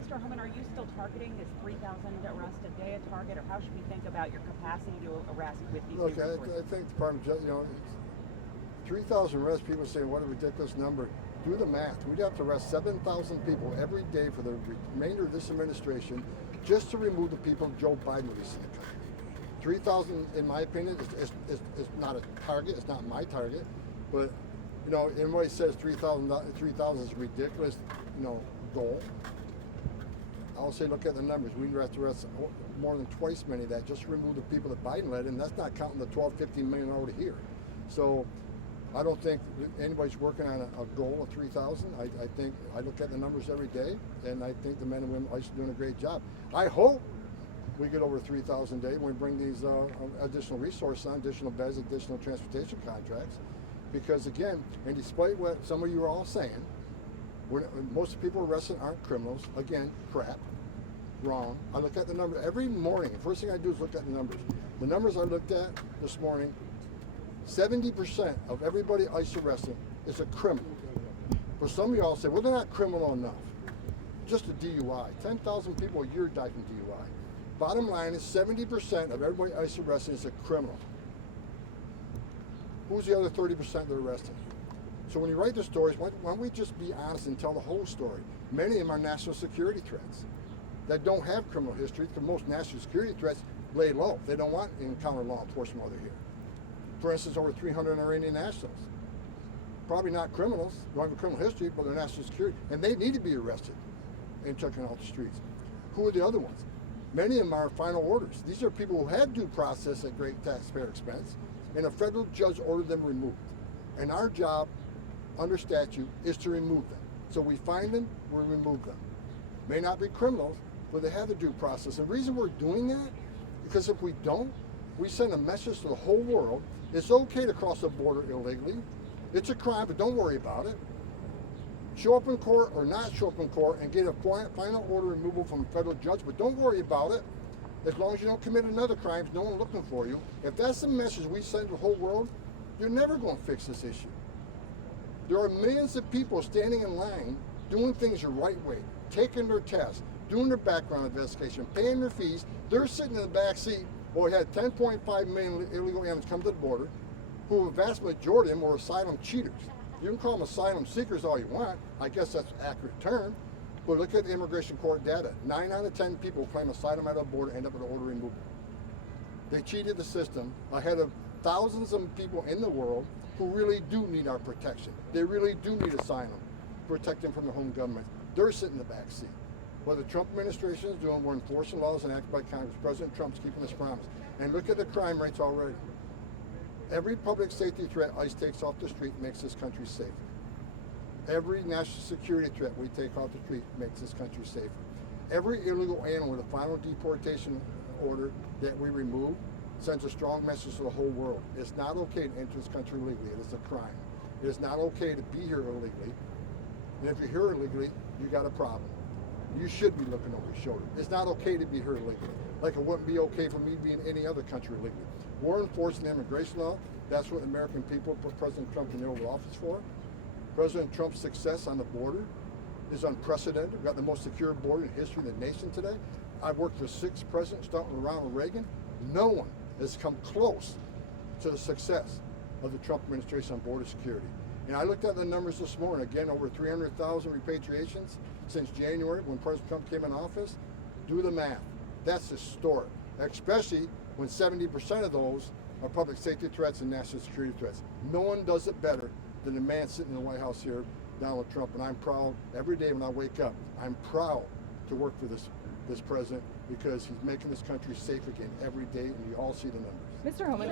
Mr. Homan, are you still targeting this 3,000 arrests a day a target, or how should we think about your capacity to arrest with these Look, new I resources? think the Department of Justice, 3,000 arrests, people say, what a ridiculous number. Do the math. We'd have to arrest 7,000 people every day for the remainder of this administration just to remove the people Joe Biden released in the country. 3,000, in my opinion, is not a target. It's not my target. But, everybody says 3,000 is a ridiculous, goal. I'll say, look at the numbers. We have to arrest more than twice many of that just to remove the people that Biden led, and that's not counting the 12, 15 million already here. So I don't think anybody's working on a goal of 3,000. I think I look at the numbers every day, and I think the men and women are doing a great job. I hope we get over 3,000 a day when we bring these additional resources on, additional beds, additional transportation contracts. Because again, and despite what some of you are all saying, most of the people arrested aren't criminals. Again, crap, wrong. I look at the number every morning. The first thing I do is look at the numbers. The numbers I looked at this morning, 70% of everybody ICE arrested is a criminal. For some of y'all say, well, they're not criminal enough. Just a DUI. 10,000 people a year die from DUI. Bottom line is 70% of everybody ICE arrested is a criminal. Who's the other 30% they're arresting? So when you write the stories, why don't we just be honest and tell the whole story? Many of them are national security threats that don't have criminal history, because most national security threats lay low. They don't want to encounter law enforcement while they're here. For instance, over 300 Iranian nationals. Probably not criminals, don't have a criminal history, but they're national security, and they need to be arrested and taken off the streets. Who are the other ones? Many of them are final orders. These are people who had due process at great taxpayer expense, and a federal judge ordered them removed. And our job under statute is to remove them. So we find them, we remove them. May not be criminals, but they have the due process. And the reason we're doing that, because if we don't, we send a message to the whole world. It's okay to cross the border illegally. It's a crime, but don't worry about it. Show up in court or not show up in court and get a final order removal from a federal judge, but don't worry about it. As long as you don't commit another crime, no one's looking for you. If that's the message we send to the whole world, you're never going to fix this issue. There are millions of people standing in line doing things the right way, taking their tests, doing their background investigation, paying their fees. They're sitting in the back seat. Well, we had 10.5 million illegal aliens come to the border, who a vast majority of them were asylum cheaters. You can call them asylum seekers all you want. I guess that's an accurate term. But look at the immigration court data. 9 out of 10 people claim asylum at the border end up with an order removal. They cheated the system ahead of thousands of people in the world who really do need our protection. They really do need asylum, protect them from the home government. They're sitting in the back seat. What the Trump administration is doing, we're enforcing laws enacted by Congress. President Trump's keeping his promise. And look at the crime rates already. Every public safety threat ICE takes off the street makes this country safer. Every national security threat we take off the street makes this country safer. Every illegal alien with a final deportation order that we remove sends a strong message to the whole world. It's not okay to enter this country illegally. It is a crime. It is not okay to be here illegally. And if you're here illegally, you got a problem. You should be looking over your shoulder. It's not okay to be here illegally. Like it wouldn't be okay for me to be in any other country illegally. We're enforcing the immigration law. That's what the American people put President Trump in the Oval Office for. President Trump's success on the border is unprecedented. We've got the most secure border in the history of the nation today. I've worked for 6 presidents, starting with Ronald Reagan. No one has come close to the success of the Trump administration on border security. And I looked at the numbers this morning, again, over 300,000 repatriations since January when President Trump came in office. Do the math. That's historic, especially when 70% of those are public safety threats and national security threats. No one does it better than the man sitting in the White House here, Donald Trump, and I'm proud every day when I wake up. I'm proud to work for this president because he's making this country safe again every day, and you all see the numbers. Mr. Homan.